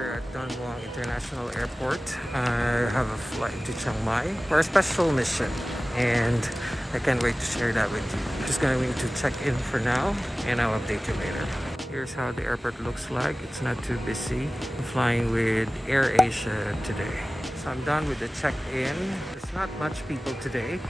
here at Don Muang International Airport. I have a flight to Chiang Mai for a special mission, and I can't wait to share that with you. Just going to check in for now, and I'll update you later. Here's how the airport looks like. It's not too busy. I'm flying with AirAsia today. So I'm done with the check-in. There's not much people today.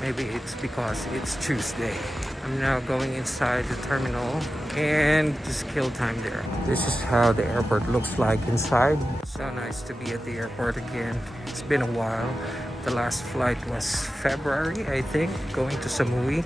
Maybe it's because it's Tuesday. I'm now going inside the terminal and just kill time there. This is how the airport looks like inside. So nice to be at the airport again. It's been a while. The last flight was February, I think, going to Samui.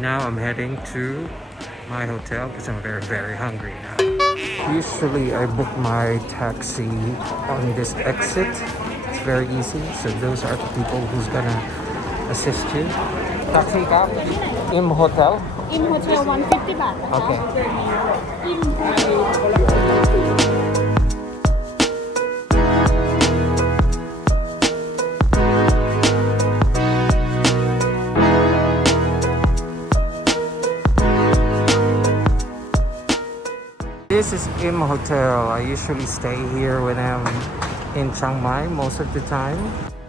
Now I'm heading to my hotel because I'm very hungry now. Usually I book my taxi on this exit. It's very easy, so those are the people who's gonna assist you. Taxi cab? In hotel? In hotel 150 baht. Okay. This is Im Hotel. I usually stay here when I'm in Chiang Mai most of the time.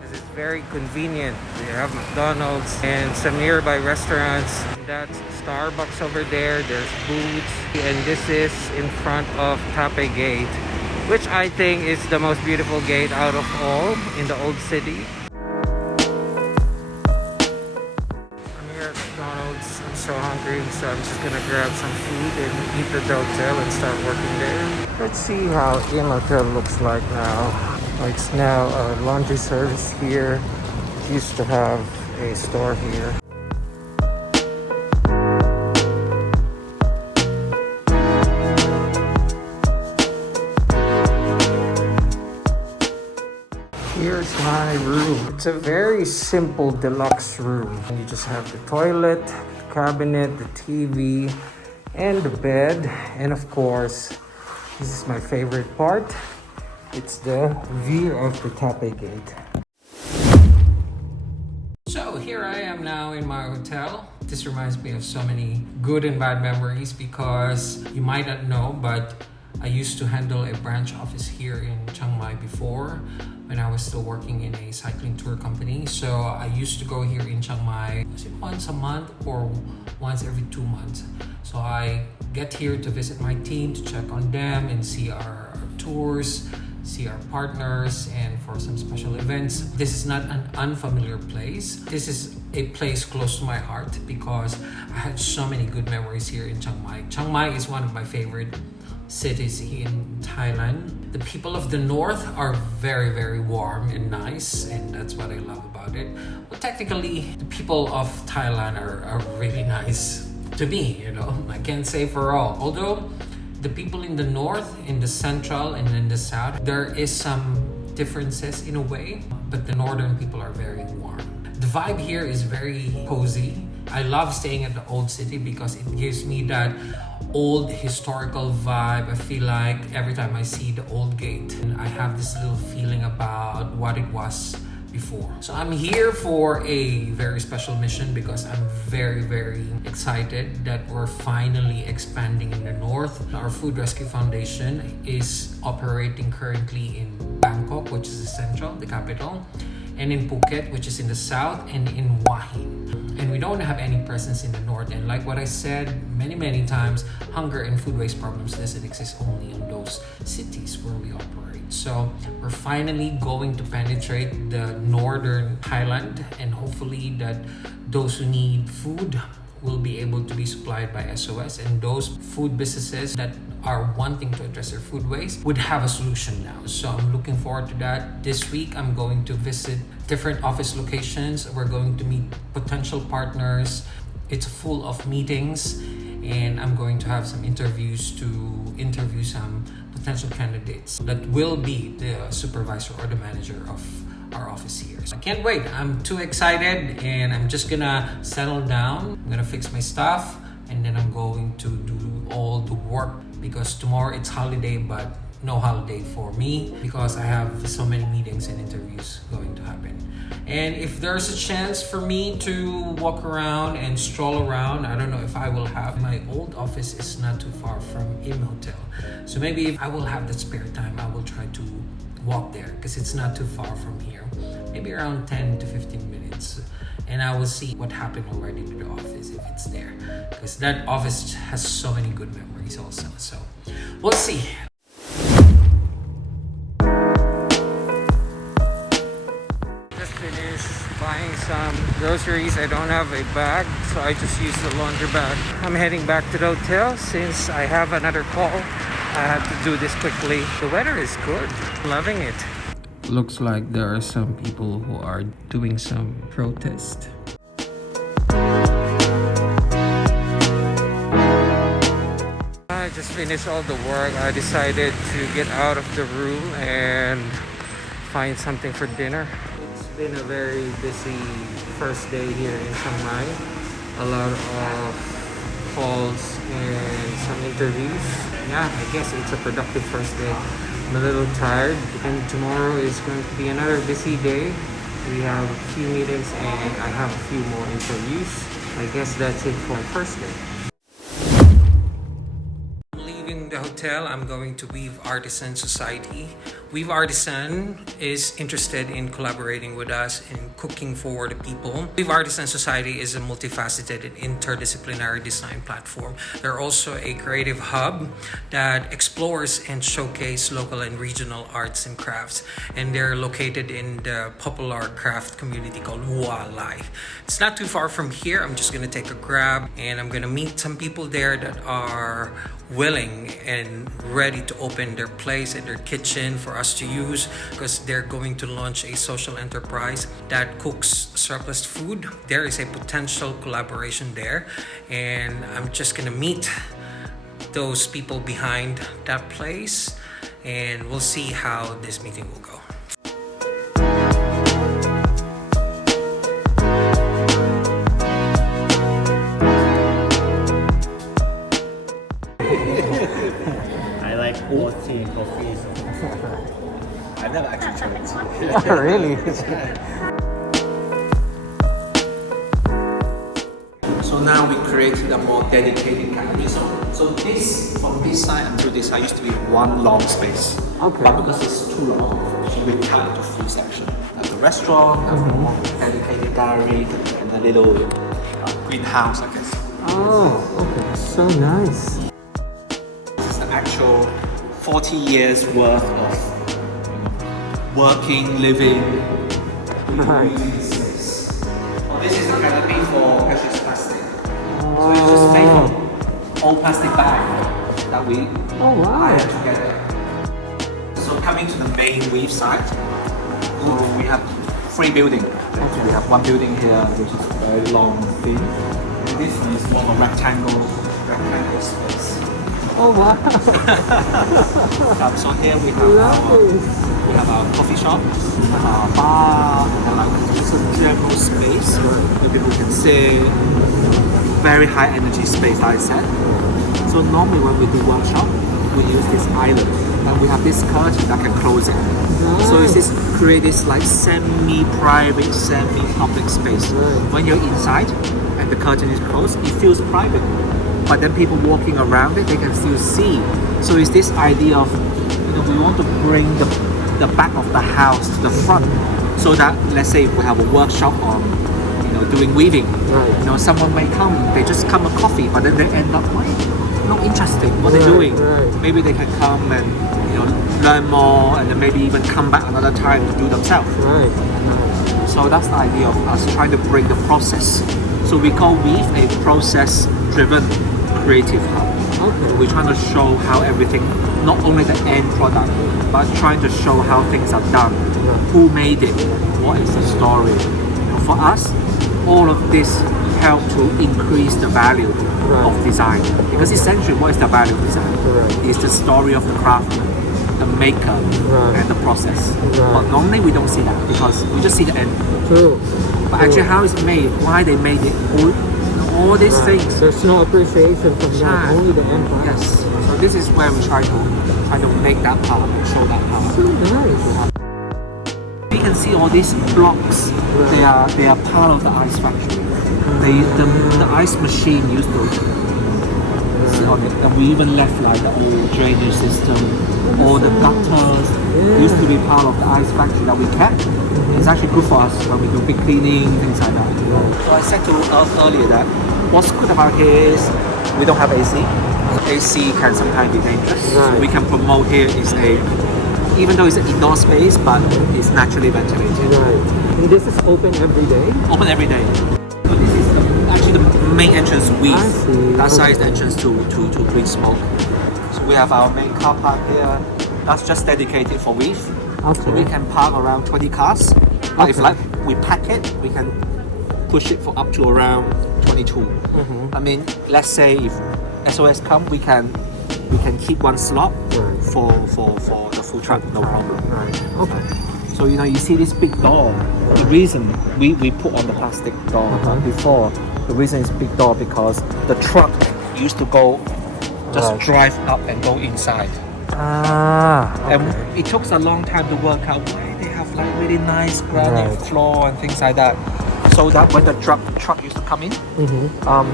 This is very convenient. They have McDonald's and some nearby restaurants. That's Starbucks over there. There's Boots. And this is in front of Taipei Gate, which I think is the most beautiful gate out of all in the old city. I'm so hungry, so I'm just gonna grab some food and eat at the hotel and start working there. Let's see how Im Hotel looks like now. It's now a laundry service here. It used to have a store here. Here's my room. It's a very simple deluxe room. You just have the toilet, the cabinet, the TV, and the bed. And of course, this is my favorite part. It's the view of the Taipei Gate. So here I am now in my hotel. This reminds me of so many good and bad memories because you might not know, but I used to handle a branch office here in Chiang Mai before when I was still working in a cycling tour company. So I used to go here in Chiang Mai, was it once a month or once every 2 months? So I get here to visit my team, to check on them and see our tours, see our partners, and for some special events. This is not an unfamiliar place. This is a place close to my heart because I had so many good memories here in Chiang Mai. Chiang Mai is one of my favorite cities in Thailand. The people of the north are very warm and nice, and that's what I love about it. Well, technically, the people of Thailand are really nice to me, you know. I can't say for all. Although the people in the north, in the central, and in the south, there is some differences in a way, but the northern people are very warm. The vibe here is very cozy. I love staying at the old city because it gives me that old historical vibe. I feel like every time I see the old gate, I have this little feeling about what it was before. So I'm here for a very special mission because I'm very excited that we're finally expanding in the north. Our Food Rescue Foundation is operating currently in Bangkok, which is the central, the capital, and in Phuket, which is in the south, and in Hua Hin. And we don't have any presence in the north. And like what I said many times, hunger and food waste problems doesn't exist only in those cities where we operate. So we're finally going to penetrate the northern Thailand, and hopefully that those who need food will be able to be supplied by SOS, and those food businesses that are wanting to address their food waste would have a solution now. So I'm looking forward to that. This week I'm going to visit different office locations. We're going to meet potential partners. It's full of meetings, and I'm going to have some interviews to interview some potential candidates that will be the supervisor or the manager of our office here. So I can't wait. I'm too excited, and I'm just gonna settle down. I'm gonna fix my stuff, and then I'm going to do all the work, because tomorrow it's holiday, but no holiday for me because I have so many meetings and interviews going to happen. And if there's a chance for me to walk around and stroll around, I don't know if I will have. My old office is not too far from Im Hotel, so maybe if I will have that spare time, I will try to walk there because it's not too far from here, maybe around 10 to 15 minutes, and I will see what happened already to the office if it's there, because that office has so many good memories also. So we'll see. Just finished buying some groceries. I don't have a bag, so I just use the laundry bag. I'm heading back to the hotel since I have another call. I have to do this quickly. The weather is good. Loving it. Looks like there are some people who are doing some protest. I just finished all the work. I decided to get out of the room and find something for dinner. It's been a very busy first day here in Chiang Mai. A lot of calls and some interviews. Yeah, I guess it's a productive first day. I'm a little tired, and tomorrow is going to be another busy day. We have a few meetings and I have a few more interviews. I guess that's it for my first day. Leaving the hotel, I'm going to Weave Artisan Society. Weave Artisan is interested in collaborating with us in cooking for the people. Weave Artisan Society is a multifaceted and interdisciplinary design platform. They're also a creative hub that explores and showcases local and regional arts and crafts. And they're located in the popular craft community called Hua Lai. It's not too far from here. I'm just gonna take a grab, and I'm gonna meet some people there that are willing and ready to open their place and their kitchen for us to use, because they're going to launch a social enterprise that cooks surplus food. There is a potential collaboration there, and I'm just gonna meet those people behind that place, and we'll see how this meeting will go. I like oat tea and coffee. I've never actually tried tea. Really? So now we created a more dedicated category. So this, from this side until this side, used to be one long space. Okay. But because it's too long, so we cut into 3 sections. Like the restaurant, a more dedicated gallery, and a little greenhouse, I guess. Oh, okay. So nice. This is the actual 40 years worth of working, living, using space. Well, this is the canopy for precious plastic. So it's just made from old plastic bag that we iron together. So coming to the main weave side, so we have 3 buildings. Actually, we have one building here which is very long, thin. And this one is more of a rectangle space. Oh wow. So here we have our coffee shop, our bar, and like just a general space where people can sit. Very high energy space, like I said. So normally when we do workshop, we use this island, and we have this curtain that can close it. So it's this create this like semi-private, semi-public space. When you're inside and the curtain is closed, it feels private. But then people walking around it, they can still see. So it's this idea of, we want to bring the back of the house to the front, so that, let's say, if we have a workshop on, doing weaving, someone may come, they just come a coffee, but then they end up not interested in what they're doing. Maybe they can come and learn more, and then maybe even come back another time to do themselves. So that's the idea of us trying to bring the process So we call Weave a process-driven creative hub. Okay. We're trying to show how everything, not only the end product, but trying to show how things are done, who made it, what is the story. For us, all of this help to increase the value of design. Because essentially, what is the value of design? It's the story of the craftsman, the maker, and the process. But normally we don't see that because we just see the end. True. But actually how it's made, why they made it, all these things. There's no appreciation from that, only the end product. Yes. So this is where we try to make that part and show that part. So nice. You can see all these blocks. They are part of the ice factory. The ice machine used to sit on it, and we even left like the old drainage system, all the gutters used to be part of the ice factory that we kept. It's actually good for us when we do big cleaning, things like that. So I said to us earlier that what's good about here is we don't have AC. AC can sometimes be dangerous. So we can promote here is even though it's an indoor space, but it's naturally ventilated. And this is open every day? Open every day. So this is actually the main entrance Weave. That side is the entrance to Green Smoke. So we have our main car park here. That's just dedicated for Weave. So we can park around 20 cars. But if like we pack it, we can push it for up to around 22. I mean, let's say if SOS come, we can keep one slot for the food truck, no problem. Okay. So you see this big door. The reason we put on the plastic door before, the reason it's big door because the truck used to go just drive up and go inside. And it took us a long time to work out why they have like really nice granite floor and things like that. So that when the truck used to come in,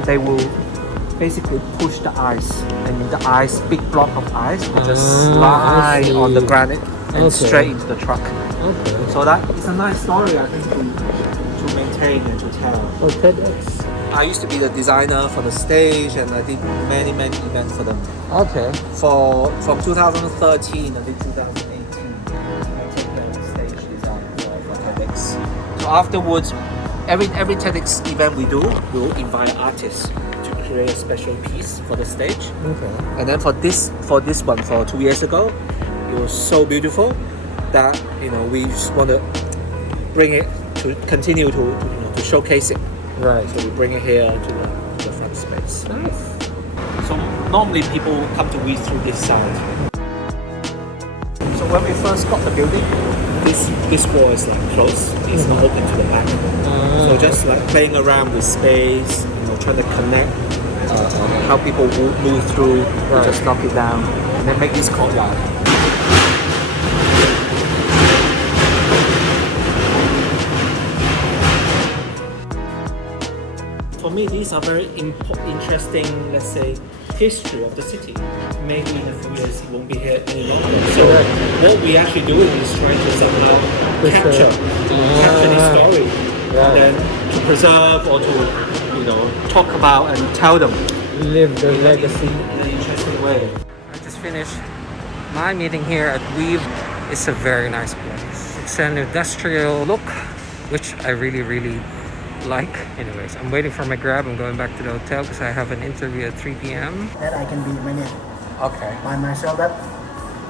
they will basically push the ice, and the ice, big block of ice, will just slide on the granite and straight into the truck. So that is a nice story, I think, to maintain and to tell. TEDx. I used to be the designer for the stage, and I did many events for them. From 2013 until 2018, I take care of the stage design for TEDx. So afterwards, every TEDx event we do, we'll invite artists to create a special piece for the stage. And then for this one, for 2 years ago, it was so beautiful that we just want to bring it to continue to showcase it. So we bring it here to the front space. Nice. So normally people come to Weave through this side. So when we first got the building, this wall is like closed. It's not open to the back. So just like playing around with space, trying to connect how people move through. We just knock it down and then make this courtyard. For me, these are very interesting, let's say, history of the city. Maybe in a few years it won't be here any longer. So what we actually do is trying to somehow capture this story, and then to preserve or to talk about and tell them. Live the legacy in an interesting way. I just finished my meeting here at Weave. It's a very nice place. It's an industrial look, which I really like. Anyways, I'm waiting for my grab. I'm going back to the hotel because I have an interview at 3 p.m. That I can be managed Okay. by myself. That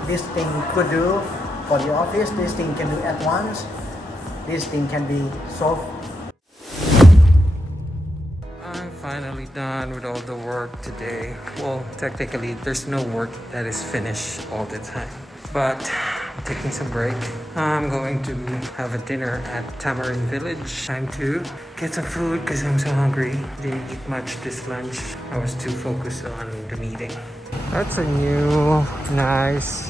this thing could do for the office. This thing can do at once. This thing can be solved. I'm finally done with all the work today. Well, technically, there's no work that is finished all the time. But I'm taking some break. I'm going to have a dinner at Tamarind Village. Time to get some food because I'm so hungry. Didn't eat much this lunch. I was too focused on the meeting. That's a new, nice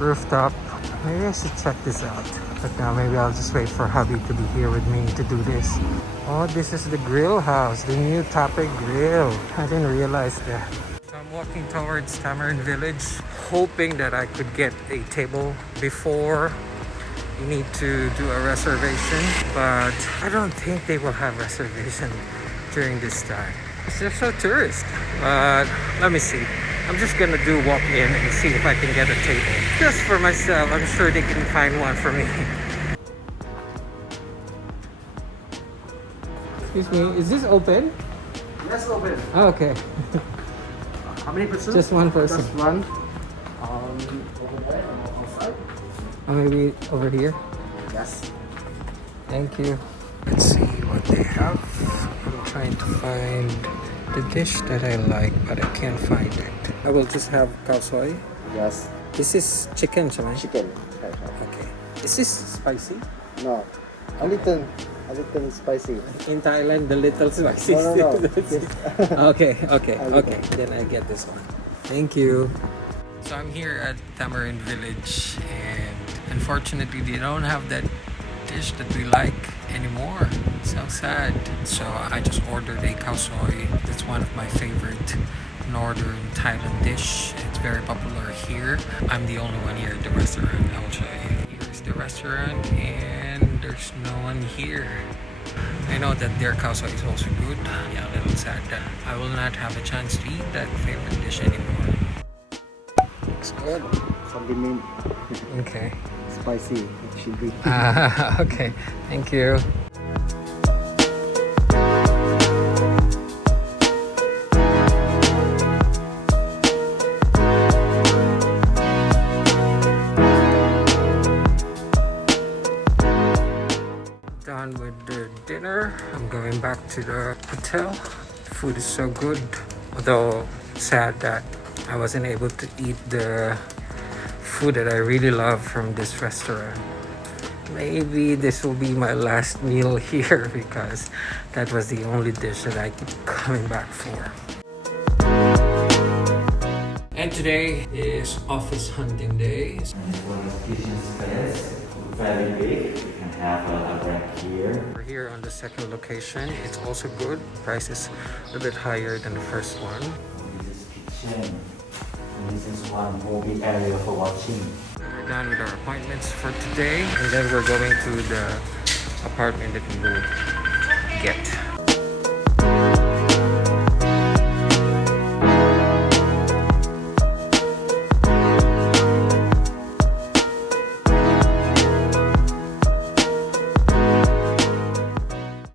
rooftop. Maybe I should check this out. But now maybe I'll just wait for Hubbee to be here with me to do this. Oh, this is the grill house, the new Tape grill. I didn't realize that. So I'm walking towards Tamarind Village, hoping that I could get a table before you need to do a reservation. But I don't think they will have reservation during this time. It's just so tourist. But let me see. I'm just gonna do walk in and see if I can get a table. Just for myself, I'm sure they can find one for me. Excuse me, is this open? Let's open. Oh, okay. How many person? Just one person. Just one. Over there, outside. Or maybe over here. Yes. Thank you. Let's see what they have. I'm trying to find the dish that I like, but I can't find it. I will just have khao soi. Yes. This is chicken, Chamai. Chicken. Okay. Is this spicy? No. A little spicy. In Thailand, the little spicy. No. Okay. Then I get this one. Thank you. So I'm here at Tamarind Village, and unfortunately, they don't have that dish that we like anymore. So sad. So I just ordered a khao soi. That's one of my favorite northern Thailand dish. It's very popular here. I'm the only one here at the restaurant. I'll show you. Here's the restaurant, and there's no one here. I know that their khao soi is also good. Yeah, a little sad that I will not have a chance to eat that favorite dish anymore. Looks good. Condiment. Okay. Spicy. Chili. Okay. Thank you. Done with the dinner. I'm going back to the hotel. Food is so good, although sad that I wasn't able to eat the food that I really love from this restaurant. Maybe this will be my last meal here because that was the only dish that I keep coming back for. And today is office hunting day. Kitchen space, very big. You can have a rack here. We're here on the second location. It's also good. Price is a bit higher than the first one. This is kitchen. And this is one movie area for watching. We're done with our appointments for today, and then we're going to the apartment that we will get.